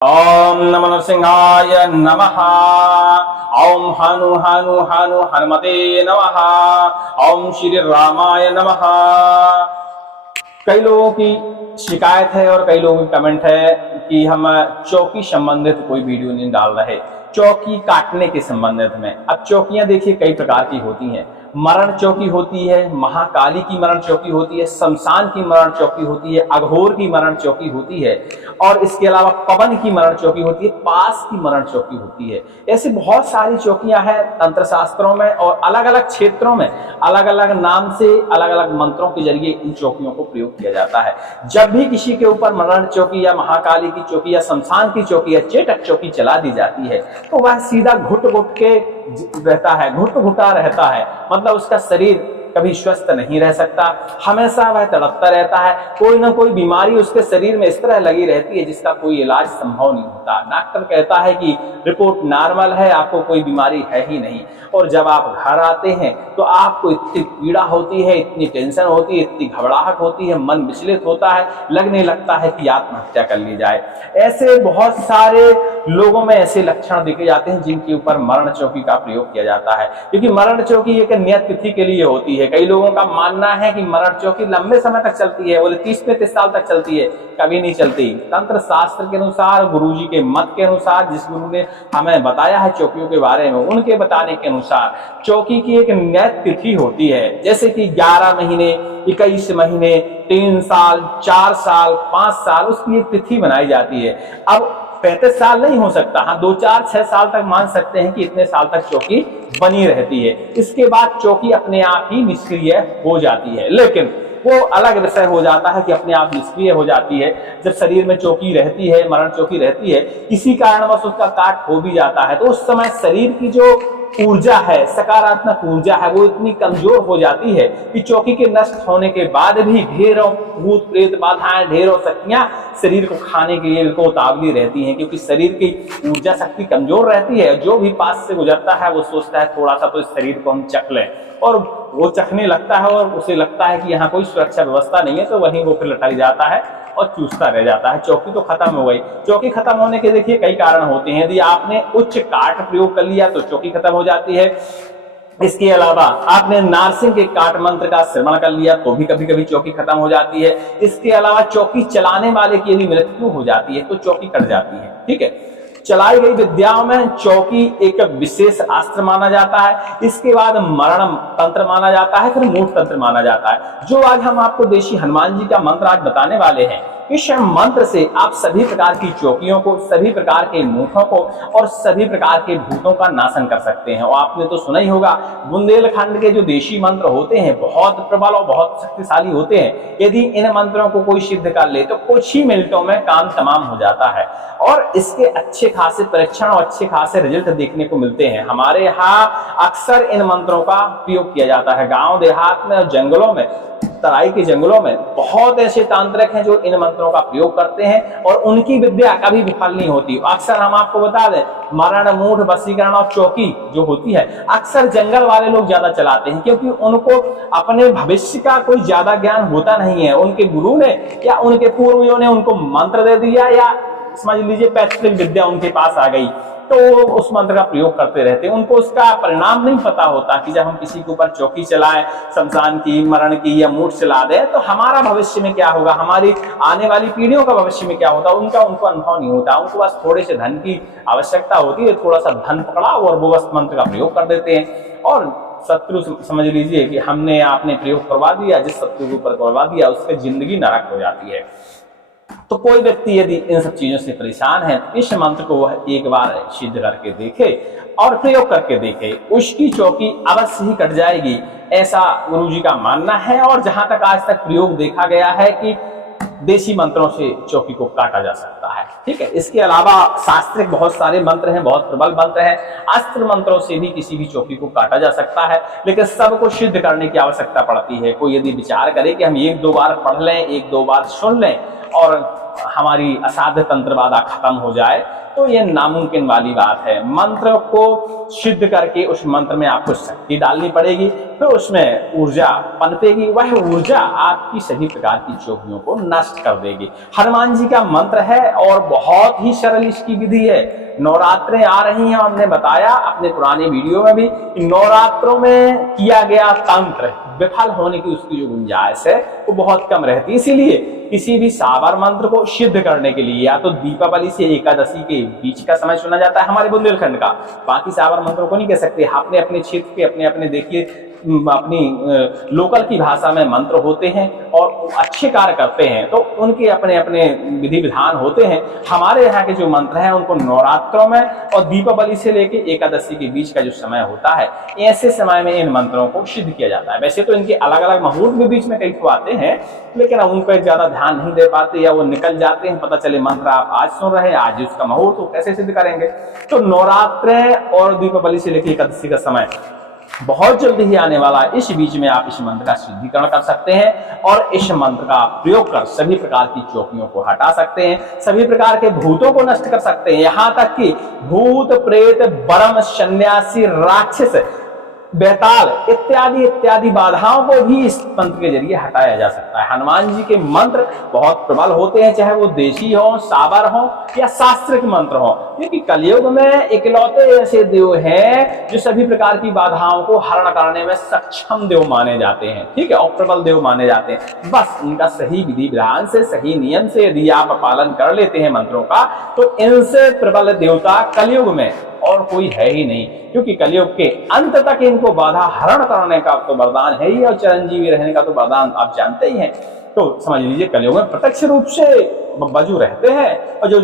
ओम नमो नरसिंहाय नमः। ओम हनु हनु हनु हनुमते नमः। ओम श्री रामाय नमः। कई लोगों की शिकायत है और कई लोगों की कमेंट है कि हम चौकी संबंधित कोई वीडियो नहीं डाल रहे, चौकी काटने के संबंधित में। अब चौकियां देखिए कई प्रकार की होती हैं। मरण चौकी होती है, महाकाली की मरण चौकी होती है, शमशान की मरण चौकी होती है, अघोर की मरण चौकी होती है, और इसके अलावा पवन की मरण चौकी होती है, पास की मरण चौकी होती है। ऐसी बहुत सारी चौकियां हैं तंत्र शास्त्रों में, और अलग अलग क्षेत्रों में अलग अलग नाम से अलग अलग मंत्रों के जरिए इन चौकियों को प्रयोग किया जाता है। जब भी किसी के ऊपर मरण चौकी या महाकाली की चौकी या शमशान की चौकी या चेटक चौकी चला दी जाती है तो वह सीधा घुट घुट के रहता है, घुट घुटा रहता है। मतलब उसका शरीर कभी स्वस्थ नहीं रह सकता, हमेशा वह तड़पता रहता है। कोई ना कोई बीमारी उसके शरीर में इस तरह लगी रहती है जिसका कोई इलाज संभव नहीं होता। डॉक्टर कहता है कि रिपोर्ट नॉर्मल है, आपको कोई बीमारी है ही नहीं। और जब आप घर आते हैं तो आपको इतनी पीड़ा होती है, इतनी टेंशन होती है, इतनी घबराहट होती है, मन विचलित होता है, लगने लगता है कि आत्महत्या कर ली जाए। ऐसे बहुत सारे लोगों में ऐसे लक्षण देखे जाते हैं जिनके ऊपर मरण चौकी का प्रयोग किया जाता है, क्योंकि मरण चौकी एक नियत तिथि के लिए होती है। कई लोगों का मानना है कि मरण चौकी लंबे समय तक चलती है, बोले 30-35 साल तक चलती है, कभी नहीं चलती। तंत्र शास्त्र के अनुसार, गुरुजी के मत के अनुसार, जिस गुरु ने हमें बताया है चौकियों के बारे में, उनके बताने के अनुसार चौकी की एक नियत तिथि होती है। जैसे कि 11 महीने, 21 महीने, 3 साल, 4 साल, 5 साल, उसकी एक तिथि बनाई जाती है। अब 35 साल नहीं हो सकता, हाँ 2, 4, 6 साल तक मान सकते हैं कि इतने साल तक चौकी बनी रहती है। इसके बाद चौकी अपने आप ही निष्क्रिय हो जाती है। लेकिन वो अलग विषय हो जाता है कि अपने आप निष्क्रिय हो जाती है। जब शरीर में चौकी रहती है, मरण चौकी रहती है, किसी कारणवश उसका काट हो भी जाता है, तो उस समय शरीर की जो ऊर्जा है, सकारात्मक ऊर्जा है, वो इतनी कमजोर हो जाती है कि चौकी के नष्ट होने के बाद भी ढेरों भूत प्रेत बाधाएं, ढेरों शक्तियां शरीर को खाने के लिए को उतावली रहती हैं, क्योंकि शरीर की ऊर्जा शक्ति कमजोर रहती है। जो भी पास से गुजरता है वो सोचता है थोड़ा सा तो इस शरीर को हम चख लें, और वो चखने लगता है और उसे लगता है कि यहाँ कोई सुरक्षा व्यवस्था नहीं है, तो वहीं वो फिर लटक जाता है और चूसता रह जाता है। चौकी तो खत्म हो गई। चौकी खत्म होने के देखिए कई कारण होते हैं। यदि आपने उच्च काट प्रयोग कर लिया तो चौकी खत्म हो जाती है। इसके अलावा आपने नारसिंह के काट मंत्र का श्रवण कर लिया तो भी कभी कभी चौकी खत्म हो जाती है। इसके अलावा चौकी चलाने वाले की यदि मृत्यु हो जाती है तो चौकी कट जाती है। ठीक है, चलाई गई विद्याओं में चौकी एक विशेष अस्त्र माना जाता है। इसके बाद मरण तंत्र माना जाता है, फिर मूठ तंत्र माना जाता है। जो आज हम आपको देशी हनुमान जी का मंत्र आज बताने वाले हैं, इस मंत्र से आप सभी प्रकार की चौकियों को, सभी प्रकार के मूठों को और सभी प्रकार के भूतों का नाशन कर सकते हैं। और आपने तो सुना ही होगा, बुंदेलखंड के जो देशी मंत्र होते हैं बहुत प्रबल और बहुत शक्तिशाली होते हैं। यदि इन मंत्रों को कोई सिद्ध कर ले तो कुछ ही मिनटों में काम तमाम हो जाता है, और इसके अच्छे खासे परीक्षण और अच्छे खासे रिजल्ट देखने को मिलते हैं। हमारे यहाँ अक्सर इन मंत्रों का प्रयोग किया जाता है। गांव देहात में और जंगलों में, तराई के जंगलों में बहुत ऐसे तांत्रिक हैं जो इन मंत्रों का प्रयोग करते हैं और उनकी विद्या कभी विफल नहीं होती। अक्सर हम आपको बता दें, मरण, मूठ, वशीकरण और चौकी जो होती है अक्सर जंगल वाले लोग ज्यादा चलाते हैं, क्योंकि उनको अपने भविष्य का कोई ज्यादा ज्ञान होता नहीं है। उनके गुरु ने या उनके पूर्वजों ने उनको मंत्र दे दिया, या समझ लीजिए पैतृक विद्या उनके पास आ गई, तो उस मंत्र का प्रयोग करते रहते हैं। उनको उसका परिणाम नहीं पता होता कि जब हम किसी के ऊपर चौकी चलाएं, शमशान की, मरण की या मूठ चला दें तो हमारा भविष्य में क्या होगा, हमारी आने वाली पीढ़ियों का भविष्य में क्या होता, उनको अनुभव नहीं होता। उनको बस थोड़े से धन की आवश्यकता होती है, थोड़ा सा धन पकड़ा और वो बस मंत्र का प्रयोग कर देते हैं, और शत्रु समझ लीजिए कि हमने आपने प्रयोग करवा दिया, जिस शत्रु के ऊपर करवा दिया उसकी जिंदगी नरक हो जाती है। तो कोई व्यक्ति यदि इन सब चीजों से परेशान है, इस मंत्र को वह एक बार सिद्ध करके देखे और प्रयोग करके देखे, उसकी चौकी अवश्य ही कट जाएगी, ऐसा गुरुजी का मानना है। और जहां तक आज तक प्रयोग देखा गया है कि देशी मंत्रों से चौकी को काटा जा सकता है। ठीक है, इसके अलावा शास्त्रिक बहुत सारे मंत्र हैं, बहुत प्रबल मंत्र हैं। अस्त्र मंत्रों से भी किसी भी चौकी को काटा जा सकता है, लेकिन सबको सिद्ध करने की आवश्यकता पड़ती है। कोई यदि विचार करे कि हम 1-2 बार पढ़ लें, 1-2 बार सुन लें और हमारी असाध्य तंत्र बाधा खत्म हो जाए, तो ये नामुमकिन वाली बात है। मंत्र को सिद्ध करके उस मंत्र में आपको शक्ति डालनी पड़ेगी, फिर उसमें ऊर्जा पनपेगी, वह ऊर्जा आपकी सभी प्रकार की चोटियों को नष्ट कर देगी। हनुमान जी का मंत्र है और बहुत ही सरल इसकी विधि है। नवरात्रें आ रही हैं, हमने बताया अपने पुराने वीडियो में भी कि नवरात्रों में किया गया तंत्र विफल होने की उसकी जो गुंजाइश है वो बहुत कम रहती है। इसीलिए किसी भी सावर मंत्र को सिद्ध करने के लिए या तो दीपावली से एकादशी के बीच का समय चुना जाता है हमारे बुंदेलखंड का, बाकी सावर मंत्रों को नहीं कह सकते। अपने अपने क्षेत्र के अपने अपने देखिए अपनी लोकल की भाषा में मंत्र होते हैं और अच्छे कार्य करते हैं, तो उनके अपने अपने विधि विधान होते हैं। हमारे यहाँ के जो मंत्र हैं उनको नवरात्रों में और दीपावली से लेके एकादशी के बीच का जो समय होता है, ऐसे समय में इन मंत्रों को सिद्ध किया जाता है। वैसे तो इनके अलग अलग मुहूर्त भी बीच में कई तो आते हैं, लेकिन उन पर ज्यादा ध्यान नहीं दे पाते या वो निकल जाते हैं। पता चले मंत्र आप आज सुन रहे हैं, आज उसका मुहूर्त, वो कैसे सिद्ध करेंगे। तो नवरात्रे और दीपावली से लेकर एकादशी का समय बहुत जल्दी ही आने वाला है। इस बीच में आप इस मंत्र का सिद्धीकरण कर सकते हैं और इस मंत्र का प्रयोग कर सभी प्रकार की चौकियों को हटा सकते हैं, सभी प्रकार के भूतों को नष्ट कर सकते हैं। यहाँ तक कि भूत प्रेत ब्रह्म सन्यासी राक्षस बेताल इत्यादि इत्यादि बाधाओं को भी इस मंत्र के जरिए हटाया जा सकता है। हनुमान जी के मंत्र बहुत प्रबल होते हैं, चाहे वो देशी हो, सावर हो या शास्त्र के मंत्र हो, क्योंकि कलयुग में इकलौते ऐसे देव हैं जो सभी प्रकार की बाधाओं को हरण करने में सक्षम देव माने जाते हैं, ठीक है, और प्रबल देव माने जाते हैं। बस उनका सही विधि विधान से, सही नियम से यदि आप पालन कर लेते हैं मंत्रों का, तो इनसे प्रबल देवता कलयुग में और कोई है ही नहीं, क्योंकि कलयुग के अंत तक इनको बाधा हरण करने का तो वरदान है ही और चिरंजीवी रहने का तो वरदान आप जानते ही हैं। तो समझ लीजिए कलयुग में प्रत्यक्ष रूप से बजू रहते हैं और जो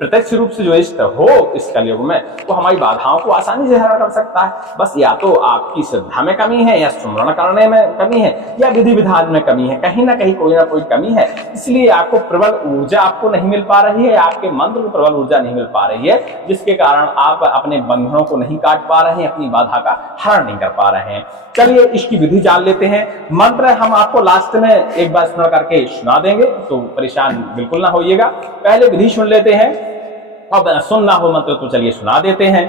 प्रत्यक्ष रूप से जो इष्ट हो इस कलयुग में वो हमारी बाधाओं को आसानी से हरण कर सकता है। बस या तो आपकी श्रद्धा में कमी है, या सुमरण करने में कमी है, या विधि विधान में कमी है, कहीं ना कहीं कोई ना कोई कमी है। इसलिए आपको प्रबल ऊर्जा आपको नहीं मिल पा रही है, आपके मंत्र को प्रबल ऊर्जा नहीं मिल पा रही है, जिसके कारण आप अपने बंधनों को नहीं काट पा रहे हैं, अपनी बाधा का हरण नहीं कर पा रहे हैं। चलिए इसकी विधि जान लेते हैं। मंत्र हम आपको लास्ट में एक बार स्मरण करके सुना देंगे, तो परेशान बिल्कुल ना होइएगा। पहले विधि सुन लेते हैं, अब सुनना हो मंत्र तो चलिए सुना देते हैं।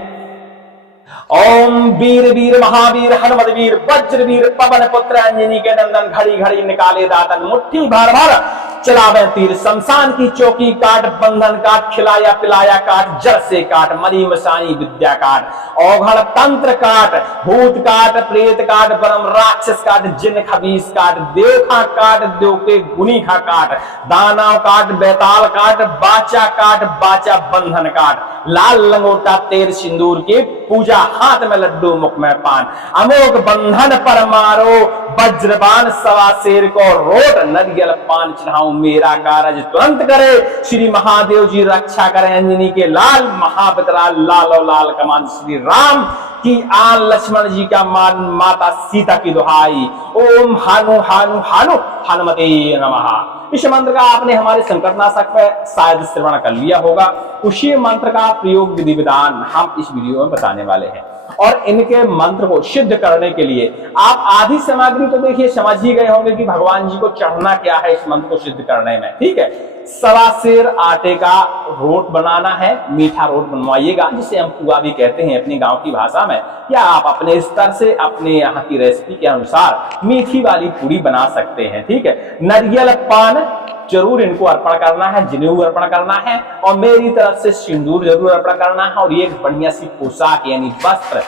ओम वीर वीर महावीर हनुमत वीर वज्र वीर पवन पुत्र अंजनी के नंदन, घड़ी घड़ी निकाले दातन, मुट्ठी भर भर चलावे तीर, शमशान की चौकी काट, बंधन काट, खिलाया पिलाया काट, जड़ से काट, मरी मसानी विद्या काट, औघड़ तंत्र काट, भूत काट, प्रेत काट, ब्रह्म राक्षस काट, जिन खबीस काट, देवखा काट, देव के गुनी खा काट, दानव काट, बेताल काट, बाचा काट, बाचा बंधन काट, लाल लंगोटा तेल सिंदूर की पूजा, हाथ में लड्डू मुख में पान, अमोघ बंधन पर मारो, वज्रबान सवा शेर को रोट, नरियल पान चढ़ाऊं, मेरा कारज तुरंत करे, श्री महादेव जी रक्षा करें, अंजनी के लाल, महाविकराल लालो लाल कमान, श्री राम की आन, लक्ष्मण जी का मान, माता सीता की दुहाई, ओम हानु हानु हानु हनुमते नमः। इस मंत्र का आपने हमारे संकटनाशक में शायद श्रवण कर लिया होगा। उसी मंत्र का प्रयोग विधि विधान हम इस वीडियो में बताने वाले हैं, और इनके मंत्र को सिद्ध करने के लिए आप आधी सामग्री तो देखिए समझ ही गए होंगे कि भगवान जी को चढ़ना क्या है इस मंत्र को सिद्ध करने में, ठीक है। सवा सेर आटे का रोट बनाना है, मीठा रोट बनवाइएगा, जिसे हम पुआ भी कहते हैं अपनी गांव की भाषा में, या आप अपने स्तर से अपने यहाँ की रेसिपी के अनुसार मीठी वाली पूरी बना सकते हैं, ठीक है। नारियल पान जरूर इनको अर्पण करना है, जनेऊ अर्पण करना है, और मेरी तरफ से सिंदूर जरूर अर्पण करना है, और ये एक बढ़िया सी पोशाक यानी वस्त्र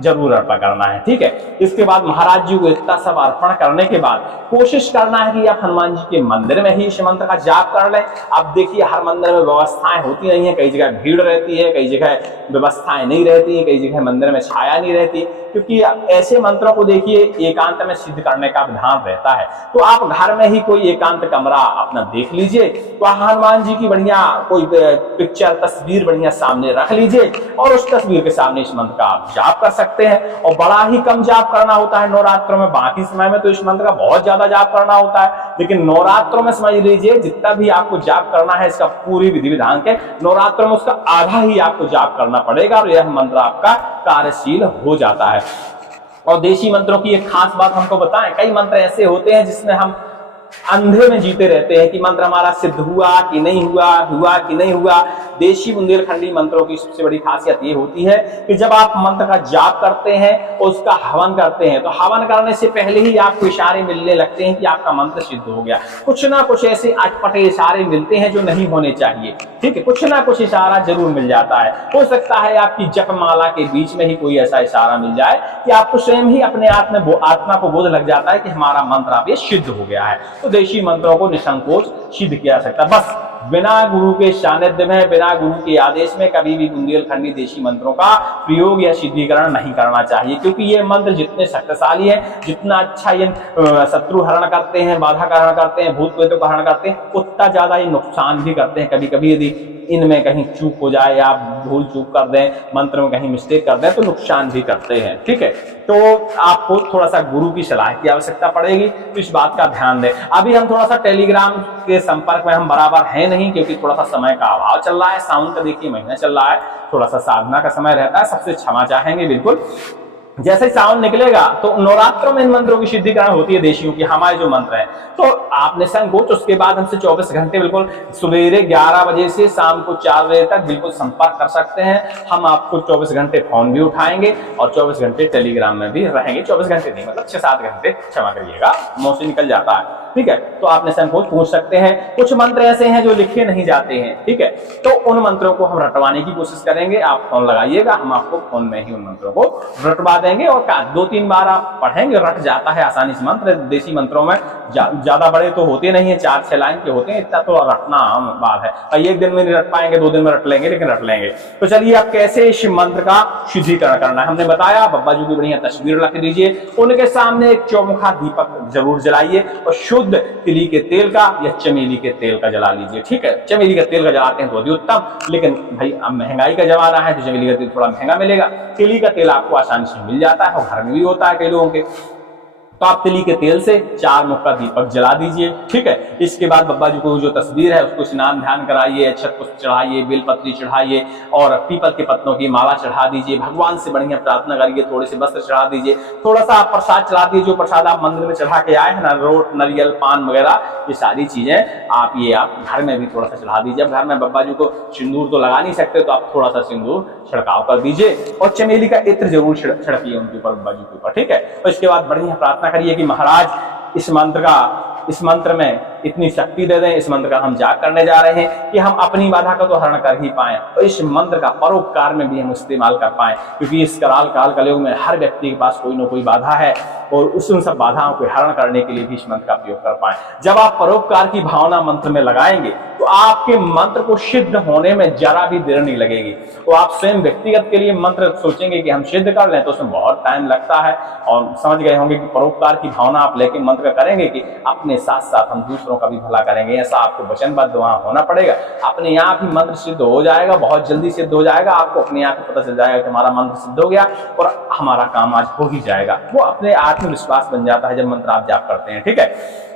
जरूर अर्पण करना है, ठीक है। इसके बाद महाराज जी को इतना सब अर्पण करने के बाद कोशिश करना है कि आप हनुमान जी के मंदिर में ही इस मंत्र का जाप कर लें। अब देखिए हर मंदिर में व्यवस्थाएं होती नहीं है, कई जगह भीड़ रहती है, कई जगह व्यवस्थाएं नहीं रहती है, कई जगह मंदिर में छाया नहीं रहती, क्योंकि ऐसे मंत्रों को देखिए एकांत में सिद्ध करने का विधान रहता है। तो आप घर में ही कोई एकांत कमरा अपना देख लीजिए, तो हनुमान जी की बढ़िया कोई पिक्चर तस्वीर बढ़िया सामने रख लीजिए, और उस तस्वीर के सामने इस मंत्र का आप जाप कर सकते हैं। और बड़ा ही कम जाप करना होता है नवरात्रों में, बाकी समय में तो इस मंत्र का बहुत ज्यादा जाप करना होता है, लेकिन नवरात्रों में समझ लीजिए जितना भी आपको जाप करना है इसका पूरी विधि विधान के, नवरात्रों में उसका आधा ही आपको जाप करना पड़ेगा, और यह मंत्र आपका कार्यशील हो जाता है। और देशी मंत्रों की एक खास बात हमको बताएं, कई मंत्र ऐसे होते हैं जिसमें हम अंधे में जीते रहते हैं कि मंत्र हमारा सिद्ध हुआ कि नहीं हुआ, हुआ कि नहीं हुआ। देशी बुंदेलखंडी मंत्रों की सबसे बड़ी खासियत ये होती है कि जब आप मंत्र का जाप करते हैं और उसका हवन करते हैं तो हवन करने से पहले ही आपको इशारे मिलने लगते हैं कि आपका मंत्र सिद्ध हो गया। कुछ ना कुछ ऐसे अटपटे इशारे मिलते हैं जो नहीं होने चाहिए, ठीक है, कुछ ना कुछ इशारा जरूर मिल जाता है। हो सकता है आपकी जपमाला के बीच में ही कोई ऐसा इशारा मिल जाए कि आपको स्वयं ही अपने आत्मा को बोध लग जाता है कि हमारा मंत्र अब ये सिद्ध हो गया है। तो देशी मंत्रों को निसंकोच सिद्ध किया जा सकता है। बस बिना गुरु के सानिध्य में, बिना गुरु के आदेश में कभी भी बुंदेलखंडी देशी मंत्रों का प्रयोग या सिद्धिकरण नहीं करना चाहिए, क्योंकि ये मंत्र जितने शक्तिशाली है, जितना अच्छा ये शत्रु हरण करते हैं, बाधा का हरण करते हैं, भूत प्रेतों का हरण करते हैं, उतना ज्यादा ये नुकसान भी करते हैं। कभी कभी यदि इनमें कहीं चूक हो जाए या भूल चूक कर दें, मंत्र में कहीं मिस्टेक कर दें तो नुकसान भी करते हैं, ठीक है। तो आपको थोड़ा सा गुरु की सलाह की आवश्यकता पड़ेगी, तो इस बात का ध्यान दें। अभी हम थोड़ा सा टेलीग्राम के संपर्क में हम बराबर हैं नहीं, क्योंकि थोड़ा सा समय का अभाव चल रहा है। सावन का देखिए महीना चल रहा है, थोड़ा सा साधना का समय रहता है, सबसे क्षमा चाहेंगे बिल्कुल। जैसे ही सावन निकलेगा तो नवरात्रों में इन मंत्रों की सिद्धिकरण होती है देशियों की, हमारे जो मंत्र हैं। तो आपने संकोच उसके बाद हमसे 24 घंटे बिल्कुल सवेरे 11 बजे से शाम को 4 बजे तक बिल्कुल संपर्क कर सकते हैं। हम आपको 24 घंटे फोन भी उठाएंगे और 24 घंटे टेलीग्राम में भी रहेंगे। 24 घंटे नहीं, मतलब 6-7 घंटे, क्षमा करिएगा, मुंह से निकल जाता है, ठीक है। तो आपने संकोच पूछ सकते हैं। कुछ मंत्र ऐसे हैं जो लिखे नहीं जाते हैं, ठीक है, तो उन मंत्रों को हम रटवाने की कोशिश करेंगे। आप फोन लगाइएगा, हम आपको फोन में ही उन मंत्रों को रटवा देंगे और 2-3 बार आप पढ़ेंगे, रट जाता है आसानी से मंत्र। देशी मंत्रों में ज्यादा बड़े तो होते नहीं है, 4-6 लाइन के होते हैं, इतना तो रटना आम बात है। एक दिन में नहीं रट पाएंगे, 2 दिन में रट लेंगे, लेकिन रट लेंगे। तो चलिए आप कैसे इस मंत्र का शुद्धिकरण करना है हमने बताया। बब्बा जी की बढ़िया तस्वीर रख दीजिए, उनके सामने एक चौमुखा दीपक जरूर जलाइए और शुद्ध तिली के तेल का या चमेली के तेल का जला लीजिए, ठीक है। चमेली के तेल का जलाते हैं तो अति उत्तम, लेकिन भाई अब महंगाई का जमाना है तो चमेली का तेल थोड़ा महंगा मिलेगा। तिली का तेल आपको आसानी से मिल जाता है और घर में भी होता है कई लोगों के। तो आप तिली के तेल से 4 मुख का दीपक जला दीजिए, ठीक है। इसके बाद बब्बा जी को जो तस्वीर है उसको स्नान ध्यान कराइए, अक्षत पुष्प चढ़ाइए, बेलपत्री चढ़ाइए और पीपल के पत्तों की माला चढ़ा दीजिए। भगवान से बढ़िया प्रार्थना करिए, थोड़े से वस्त्र चढ़ा दीजिए, थोड़ा सा आप प्रसाद चढ़ा दीजिए, जो प्रसाद आप मंदिर में चढ़ा के आए हैं ना, रोट नरियल पान वगैरह, ये सारी चीजें आप घर में भी थोड़ा सा चढ़ा दीजिए। अब घर में बब्बा जी को सिंदूर तो लगा नहीं सकते, तो आप थोड़ा सा सिंदूर छिड़काव कर दीजिए और चमेली का इत्र जरूर छिड़किए उनके ऊपर, बब्बा जी के ऊपर, ठीक है। और इसके बाद बढ़िया प्रार्थना करिए कि महाराज इस मंत्र में इतनी शक्ति दे दें, इस मंत्र का हम जाप करने जा रहे हैं कि हम अपनी बाधा का तो हरण कर ही पाएं और इस मंत्र का परोपकार में भी हम इस्तेमाल कर पाएं, क्योंकि इस कराल काल कलयुग में हर व्यक्ति के पास कोई ना कोई बाधा है और उन सब बाधाओं को हरण करने के लिए भी इस मंत्र का प्रयोग कर पाएं। जब आप परोपकार की भावना मंत्र में लगाएंगे तो आपके मंत्र को सिद्ध होने में जरा भी देर नहीं लगेगी। तो आप स्वयं व्यक्तिगत के लिए मंत्र सोचेंगे कि हम सिद्ध कर लें तो उसमें बहुत टाइम लगता है, और समझ गए होंगे कि परोपकार की भावना आप लेके मंत्र करेंगे कि अपने साथ साथ हम दूसरों का भी भला करेंगे, ऐसा आपको वचनबद्ध वहां होना पड़ेगा। अपने आप ही मंत्र सिद्ध हो जाएगा, बहुत जल्दी सिद्ध हो जाएगा। आपको अपने आप ही पता चल जाएगा कि हमारा मंत्र सिद्ध हो गया और हमारा काम आज हो ही जाएगा। वो अपने आत्मविश्वास बन जाता है जब मंत्र आप जाप करते हैं, ठीक है।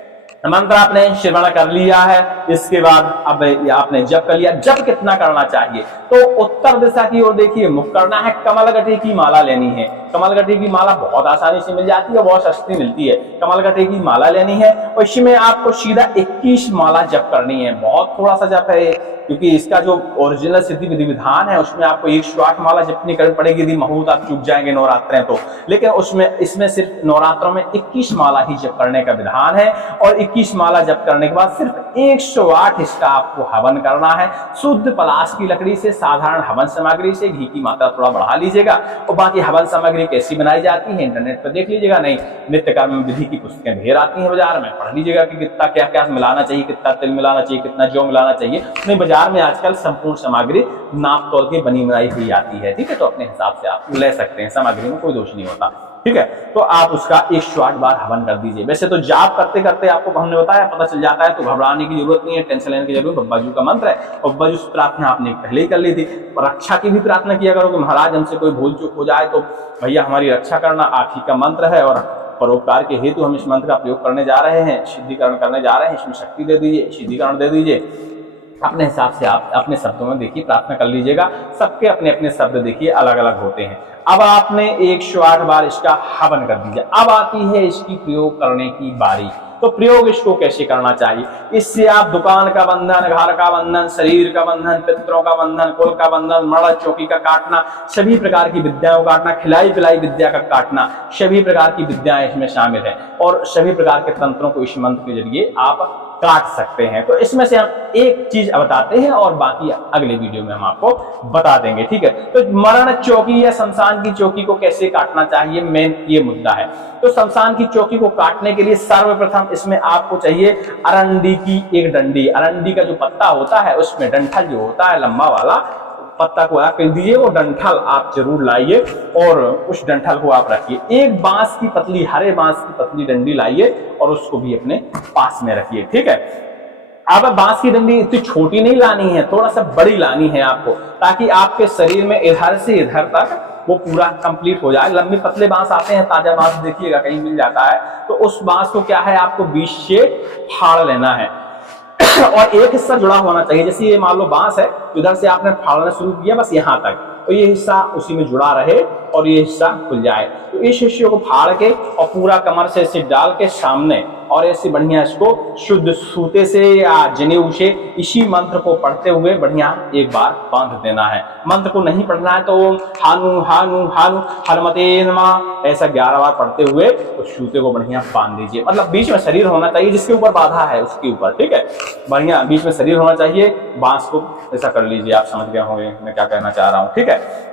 मंत्र आपने श्रवण कर लिया है, इसके बाद अब आपने जप कर लिया। जप कितना करना चाहिए? तो उत्तर दिशा की ओर देखिए मुख करना है। कमलगट्टे की माला लेनी है। कमलगट्टे की माला बहुत आसानी से मिल जाती है, बहुत सस्ती मिलती है। कमलगट्टे की माला लेनी है और इसमें आपको सीधा 21 माला जप करनी है। बहुत थोड़ा सा जप है, क्योंकि इसका जो ओरिजिनल सिद्धि विधि विधान है उसमें आपको 108 माला जपनी करनी पड़ेगी। यदि मुहूर्त आप चूक जाएंगे नवरात्रें तो, लेकिन इसमें सिर्फ नवरात्रों में 21 माला ही जप करने का विधान है। और 21 माला जप करने के बाद सिर्फ 108 इसका आपको हवन करना है। शुद्ध पलाश की लकड़ी से, साधारण हवन सामग्री से। घी की मात्रा थोड़ा बढ़ा लीजिएगा। और बाकी हवन सामग्री कैसी बनाई जाती है इंटरनेट पर देख लीजिएगा। नहीं, नित्य कर्म विधि की पुस्तकें ढेर आती हैं बाजार में, पढ़ लीजिएगा कि कितना क्या क्या मिलाना चाहिए, कितना तेल मिलाना चाहिए, कितना जौ मिलाना चाहिए। नहीं, बाजार में आजकल संपूर्ण सामग्री नाप तोल के बनी बनाई हुई आती है, ठीक है। तो अपने हिसाब से आप ले सकते हैं, सामग्री में कोई दोष नहीं होता, ठीक है। तो आप उसका 108 बार हवन कर दीजिए। वैसे तो जाप करते करते आपको हमने बताया पता चल जाता है, तो घबराने की जरूरत नहीं है, टेंशन लेने की जरूरत। बब्बा जी का मंत्र है और बब्बा जी प्रार्थना आपने पहले ही कर ली थी। और रक्षा की भी प्रार्थना किया करो कि महाराज हमसे कोई भूल चूक हो जाए तो भैया हमारी रक्षा करना। आप ही का मंत्र है और परोपकार के हेतु हम इस मंत्र का प्रयोग करने जा रहे हैं, सिद्धिकरण करने जा रहे हैं। इसमें शक्ति दे दीजिए, सिद्धिकरण दे दीजिए। अपने हिसाब से आप अपने शब्दों में देखिए प्रार्थना कर लीजिएगा। सबके अपने अपने शब्द देखिए अलग अलग होते हैं। अब आपने 108 बार इसका हवन कर दीजिए। अब आती है इसकी प्रयोग करने की बारी। तो प्रयोग इसको कैसे करना चाहिए, इससे आप दुकान का बंधन, घर का बंधन, शरीर का बंधन, पितरों का बंधन, कुल का बंधन, मड़ा चौकी का काटना, सभी प्रकार की विद्याओं का काटना, खिलाई पिलाई विद्या का काटना, सभी प्रकार की विद्याएं इसमें शामिल है और सभी प्रकार के तंत्रों को इस मंत्र के जरिए आप काट सकते हैं। तो इसमें से हम एक चीज बताते हैं और बाकी अगले वीडियो में हम आपको बता देंगे, ठीक है। तो मरण चौकी या शमशान की चौकी को कैसे काटना चाहिए, मेन ये मुद्दा है। तो शमशान की चौकी को काटने के लिए सर्वप्रथम इसमें आपको चाहिए अरंडी की एक डंडी। अरंडी का जो पत्ता होता है उसमें डंठल जो होता है लंबा वाला पत्ता को आप कह दीजिए, वो डंठल आप जरूर लाइए और उस डंठल को आप रखिए। एक बांस की पतली, हरे बांस की पतली डंडी लाइए और उसको भी अपने पास में रखिए, ठीक है। अब बांस की डंडी इतनी छोटी नहीं लानी है, थोड़ा सा बड़ी लानी है आपको, ताकि आपके शरीर में इधर से इधर तक वो पूरा कंप्लीट हो जाए। लंबे पतले बांस आते हैं, ताजा बांस देखिएगा कहीं मिल जाता है, तो उस बांस को क्या है आपको बीच से फाड़ लेना है और एक हिस्सा जुड़ा होना चाहिए। जैसे ये मान लो बांस है, इधर से आपने फाड़ना शुरू किया बस यहाँ तक, तो ये हिस्सा उसी में जुड़ा रहे और ये हिस्सा खुल जाए। तो इस हिस्से को फाड़ के और पूरा कमर से ऐसे डाल के सामने और ऐसे बढ़िया इसको शुद्ध सूते से या जनेऊ से इसी मंत्र को पढ़ते हुए बढ़िया एक बार बांध देना है। मंत्र को नहीं पढ़ना है तो हानु हानु हानु हनुमते नमः ऐसा 11 बार पढ़ते हुए उस सूते को बढ़िया बांध दीजिए। मतलब बीच में शरीर होना चाहिए, जिसके ऊपर बाधा है उसके ऊपर, ठीक है, बढ़िया बीच में शरीर होना चाहिए। बांस को ऐसा कर लीजिए, आप समझ गए होंगे मैं क्या कहना चाह रहा हूँ, ठीक है।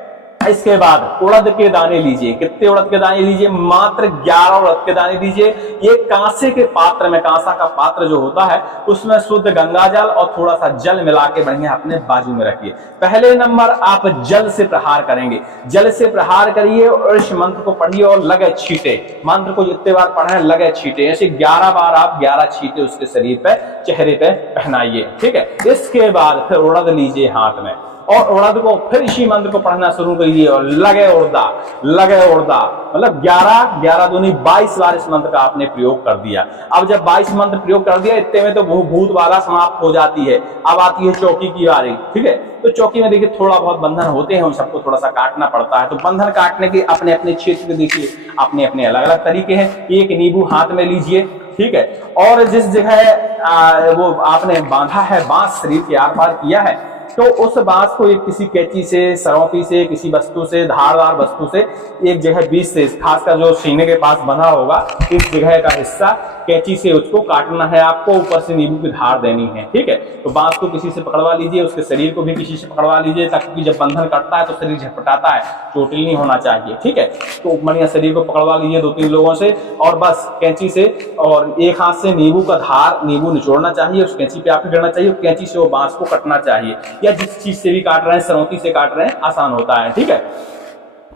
इसके बाद उड़द के दाने लीजिए। कितने उड़द के दाने लीजिए? मात्र 11 उड़द के दाने लीजिए। ये कांसे के पात्र में, कांसा का पात्र जो होता है उसमें शुद्ध गंगा जल और थोड़ा सा जल मिला के बढ़िया अपने बाजू में रखिए। पहले नंबर आप जल से प्रहार करेंगे, जल से प्रहार करिए और इस मंत्र को पढ़िए और लगे छींटे। मंत्र को जितने बार पढ़े लगे छींटे, ऐसे 11 बार आप 11 छींटे उसके शरीर पे, चेहरे पे पहनाइए, ठीक है। इसके बाद फिर उड़द लीजिए हाथ में और उड़द को फिर इसी मंत्र को पढ़ना शुरू करिए और लगे उड़दा, लगे उड़दा, मतलब 11 दूनी 22 बार इस मंत्र का आपने प्रयोग कर दिया। अब जब 22 मंत्र प्रयोग कर दिया, इतने में तो भूत वाला समाप्त हो जाती है। अब आती है चौकी की बारी, ठीक है। तो चौकी में देखिए थोड़ा बहुत बंधन होते हैं, उन सबको थोड़ा सा काटना पड़ता है। तो बंधन काटने के अपने अपने क्षेत्र में देखिए अपने अपने अलग अलग तरीके हैं। एक नींबू हाथ में लीजिए, ठीक है, और जिस जगह वो आपने बांधा है बांस शरीर के आर पार किया है, तो उस बांस को एक किसी कैंची से, सरौती से, किसी वस्तु से, धारदार वस्तु से एक जगह बीच से, खासकर जो सीने के पास बंधा होगा इस जगह का हिस्सा कैंची से उसको काटना है आपको, ऊपर से नींबू की धार देनी है, ठीक है। तो बांस को किसी से पकड़वा लीजिए, उसके शरीर को भी किसी से पकड़वा लीजिए, ताकि जब बंधन कटता है तो शरीर झटपटाता है, चोटिल नहीं होना चाहिए, ठीक है। तो बढ़िया शरीर को पकड़वा लीजिए 2-3 लोगों से और बस कैंची से, और एक हाथ से नींबू का धार, नींबू निचोड़ना चाहिए, उस कैंची पे आपको गिरना चाहिए, कैंची से वो बांस को कटना चाहिए, या जिस चीज से भी काट रहे हैं, सरौती से काट रहे हैं, आसान होता है, ठीक है।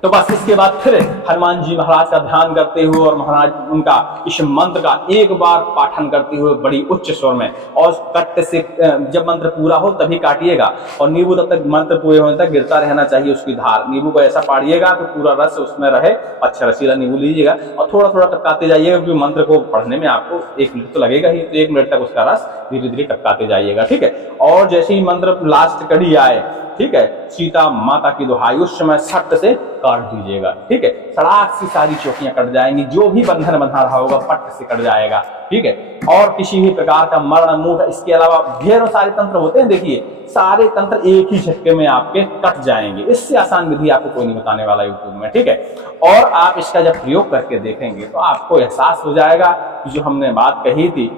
तो बस इसके बाद फिर हनुमान जी महाराज का ध्यान करते हुए और महाराज उनका इस मंत्र का एक बार पाठन करते हुए बड़ी उच्च स्वर में, और कट से जब मंत्र पूरा हो तभी काटिएगा, और नींबू तब तक मंत्र पूरे होने तक गिरता रहना चाहिए उसकी धार। नींबू को ऐसा पाड़िएगा कि पूरा रस उसमें रहे, अच्छा रसीला नींबू लीजिएगा और थोड़ा थोड़ा टपकाते जाइएगा, क्योंकि मंत्र को पढ़ने में आपको 1 मिनट तो लगेगा ही, तो 1 मिनट तक उसका रस धीरे धीरे टपकाते जाइएगा, ठीक है। और जैसे ही मंत्र लास्ट कड़ी आए, ठीक है, सीता माता की दुहाई, उस समय सट से काट दीजिएगा, ठीक है। सड़ाक सी सारी चौकियां कट जाएंगी, जो भी बंधन बंधा रहा होगा पट से कट जाएगा, ठीक है। और किसी भी प्रकार का मरण मूठ, इसके अलावा ढेरों सारे तंत्र होते हैं, देखिए सारे तंत्र एक ही झटके में आपके कट जाएंगे। इससे आसान विधि आपको कोई नहीं बताने वाला यूट्यूब में, ठीक है। और आप इसका जब प्रयोग करके देखेंगे तो आपको एहसास हो जाएगा कि जो हमने बात कही थी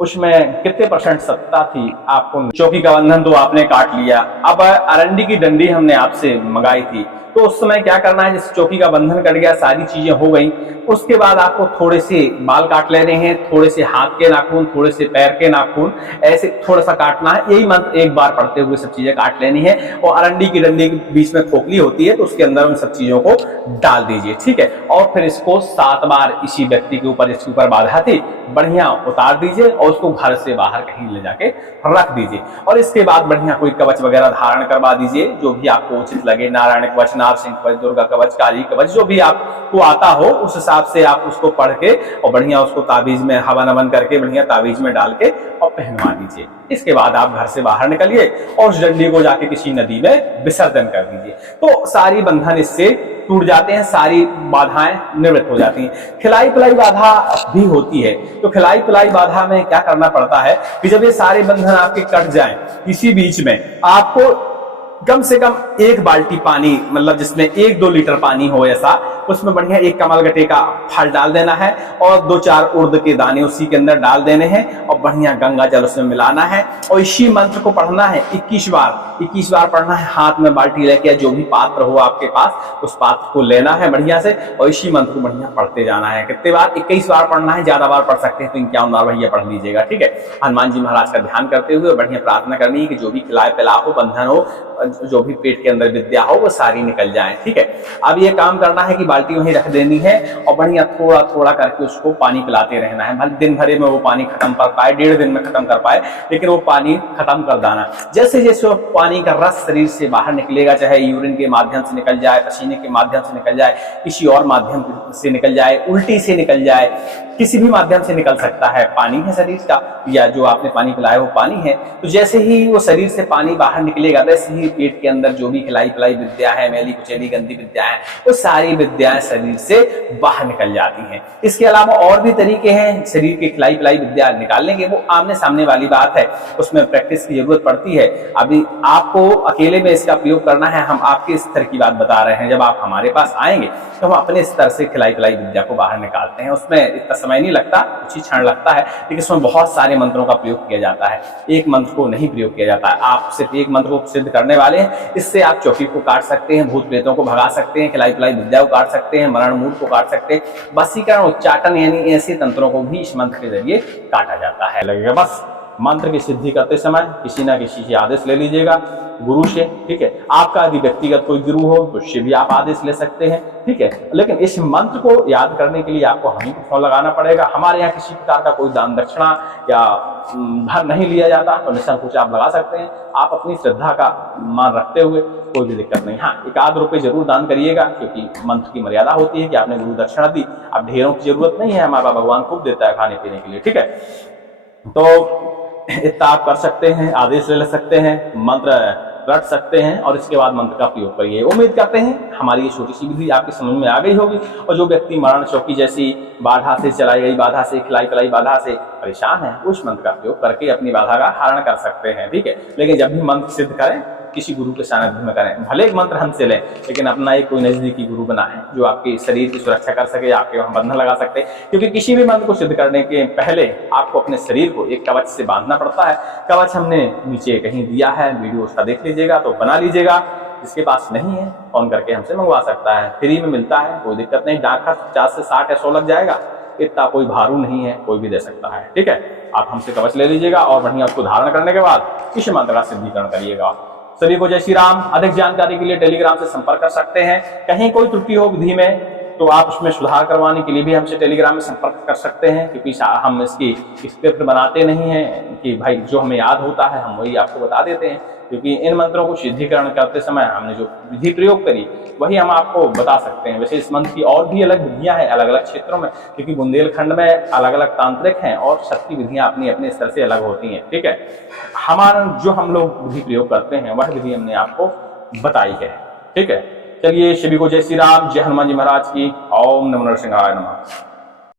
उसमें कितने % सत्ता थी। आपको चौकी का बंधन तो आपने काट लिया, अब अरंडी की डंडी हमने आपसे मंगाई थी, तो उस समय क्या करना है, जैसे चौकी का बंधन कट गया, सारी चीजें हो गई, उसके बाद आपको थोड़े से बाल काट लेने हैं, थोड़े से हाथ के नाखून, थोड़े से पैर के नाखून, ऐसे थोड़ा सा काटना है। यही मंत्र एक बार पढ़ते हुए सब चीजें काट लेनी है, और अरंडी की डंडी के बीच में खोखली होती है तो उसके अंदर उन सब चीजों को डाल दीजिए, ठीक है। और फिर इसको 7 बार इसी व्यक्ति के ऊपर, जिसके ऊपर बाधा थी, बढ़िया उतार दीजिए और उसको घर से बाहर कहीं ले जाके रख दीजिए। और इसके बाद बढ़िया कोई कवच वगैरह धारण करवा दीजिए, जो भी आपको उचित लगे, नारायण कवच, नारसिंह कवच, दुर्गा कवच, काली कवच, जो भी आपको आता हो उस हिसाब से आप उसको पढ़ के और बढ़िया उसको ताबीज में हवन अवन करके बढ़िया ताबीज में डाल के और पहनवा दीजिए। इसके बाद आप घर से बाहर निकलिए और उस डंडी को जाके किसी नदी में विसर्जन कर दीजिए। तो सारी बंधन इससे टूट जाते हैं, सारी बाधाएं निवृत्त हो जाती हैं। खिलाई पिलाई बाधा भी होती है, तो खिलाई पिलाई बाधा में क्या करना पड़ता है कि जब ये सारे बंधन आपके कट जाएं, इसी बीच में आपको कम से कम 1 बाल्टी पानी, मतलब जिसमें 1-2 लीटर पानी हो ऐसा, उसमें बढ़िया 1 कमलगट्टे का फल डाल देना है और 2-4 उड़द के दाने उसी के अंदर डाल देने हैं और बढ़िया गंगा जल उसमें मिलाना है और इसी मंत्र को पढ़ना है 21 बार पढ़ना है। हाथ में बाल्टी लेके जो भी पात्र हो आपके पास उस पात्र को लेना है बढ़िया से और इसी मंत्र को बढ़िया पढ़ते जाना है। कितने बार? 21 बार पढ़ना है, ज्यादा बार पढ़ सकते हैं तो 51 बार भैया पढ़ लीजिएगा, ठीक है। हनुमान जी महाराज का ध्यान करते हुए बढ़िया प्रार्थना करनी है कि जो भी खिलाए पिलाए हो, बंधन हो, जो भी पेट के अंदर विद्या हो वो सारी निकल जाए, ठीक है। अब ये काम करना है कि बाल्टी वहीं रख देनी है और बढ़िया थोड़ा थोड़ा करके उसको पानी पिलाते रहना है। भले दिन भरे में वो पानी खत्म कर पाए, 1.5 दिन में खत्म कर पाए, लेकिन वो पानी खत्म कर देना। जैसे जैसे वो पानी का रस शरीर से बाहर निकलेगा, चाहे यूरिन के माध्यम से निकल जाए, पसीने के माध्यम से निकल जाए, किसी और माध्यम से निकल जाए, उल्टी से निकल जाए, किसी भी माध्यम से निकल सकता है। पानी है शरीर का, या जो आपने पानी पिलाया वो पानी है, तो जैसे ही वो शरीर से पानी बाहर निकलेगा वैसे ही पेट के अंदर जो भी खिलाई पिलाई विद्या है, मैली कुचैली गंदी विद्या है, वो सारी विद्याएं शरीर से बाहर निकल जाती हैं। इसके अलावा और भी तरीके हैं शरीर के खिलाई पिलाई विद्या निकालने के, वो आमने सामने वाली बात है, उसमें प्रैक्टिस की जरूरत पड़ती है। अभी आपको अकेले में इसका प्रयोग करना है, हम आपके स्तर की बात बता रहे हैं। जब आप हमारे पास आएंगे तो हम अपने स्तर से खिलाई पिलाई विद्या को बाहर निकालते हैं। उसमें इतना समय नहीं लगता, कुछ ही क्षण लगता है, लेकिन इसमें बहुत सारे मंत्रों का प्रयोग किया जाता है। एक मंत्र को नहीं प्रयोग किया जाता है। आप सिर्फ एक मंत्र को सिद्ध करने वाले हैं, इससे आप चौकी को काट सकते हैं, भूत प्रेतों को भगा सकते हैं, खिलाई पिलाई विद्या को काट सकते हैं, मरण मूड को काट सकते हैं, वशीकरण उच्चाटन यानी ऐसे तंत्रों को भी इस मंत्र के जरिए काटा जाता है। लगेगा बस मंत्र की सिद्धि करते समय किसी ना किसी से आदेश ले लीजिएगा, गुरु से, ठीक है। आपका यदि व्यक्तिगत कोई गुरु हो तो उससे भी आप आदेश ले सकते हैं, ठीक है। लेकिन इस मंत्र को याद करने के लिए आपको हम ही को फोन लगाना पड़ेगा। हमारे यहाँ किसी प्रकार का कोई दान दक्षिणा या धन नहीं लिया जाता, तो निसंकोच आप लगा सकते हैं। आप अपनी श्रद्धा का मान रखते हुए, कोई भी दिक्कत नहीं। हाँ, 1-8 रुपये जरूर दान करिएगा, क्योंकि मंत्र की मर्यादा होती है कि आपने गुरु दक्षिणा दी, अब ढेरों की जरूरत नहीं है, हमारा भगवान खूब देता है खाने पीने के लिए, ठीक है। तो इतना आप कर सकते हैं, आदेश ले सकते हैं, मंत्र रट सकते हैं और इसके बाद मंत्र का प्रयोग करिए। उम्मीद करते हैं हमारी ये छोटी सी विधि आपकी समझ में आ गई होगी और जो व्यक्ति मरण चौकी जैसी बाधा से, चलाई गई बाधा से, खिलाई पिलाई बाधा से परेशान है, उस मंत्र का प्रयोग करके अपनी बाधा का हरण कर सकते हैं, ठीक है। लेकिन जब भी मंत्र सिद्ध करें किसी गुरु के सानिध्य में करें। भले एक मंत्र हमसे लें, लेकिन अपना एक कोई नजदीकी गुरु बनाएं जो आपके शरीर की सुरक्षा कर सके, आपके वहां बंधन लगा सकते। क्योंकि किसी भी मंत्र को सिद्ध करने के पहले आपको अपने शरीर को एक कवच से बांधना पड़ता है। कवच हमने नीचे कहीं दिया है, वीडियो उसका देख लीजिएगा तो बना लीजिएगा। जिसके पास नहीं है फोन करके हमसे मंगवा सकता है, फ्री में मिलता है, कोई दिक्कत नहीं। डाक खर्च 50 से 60 या 100 लग जाएगा, इतना कोई भारू नहीं है, कोई भी दे सकता है, ठीक है। आप हमसे कवच ले लीजिएगा और बढ़िया उसको धारण करने के बाद इस मंत्र का सिद्धिकरण करिएगा। सभी को जय श्री राम। अधिक जानकारी के लिए टेलीग्राम से संपर्क कर सकते हैं। कहीं कोई त्रुटि हो विधि में तो आप उसमें सुधार करवाने के लिए भी हमसे टेलीग्राम में संपर्क कर सकते हैं, क्योंकि हम इसकी स्क्रिप्ट बनाते नहीं हैं कि भाई जो हमें याद होता है हम वही आपको बता देते हैं। क्योंकि इन मंत्रों को सिद्धिकरण करते समय हमने जो विधि प्रयोग करी वही हम आपको बता सकते हैं। वैसे इस मंत्र की और भी अलग विधियां हैं अलग अलग क्षेत्रों में, क्योंकि बुंदेलखंड में अलग अलग तांत्रिक हैं और शक्ति विधियां अपनी अपने स्तर से अलग होती हैं, ठीक है। हमारा जो हम लोग विधि प्रयोग करते हैं वह विधि हमने आपको बताई है, ठीक है। चलिए, सभी को जय श्री राम, जय हनुमान जी महाराज की। ओम नमो नरसिंहाय नमः।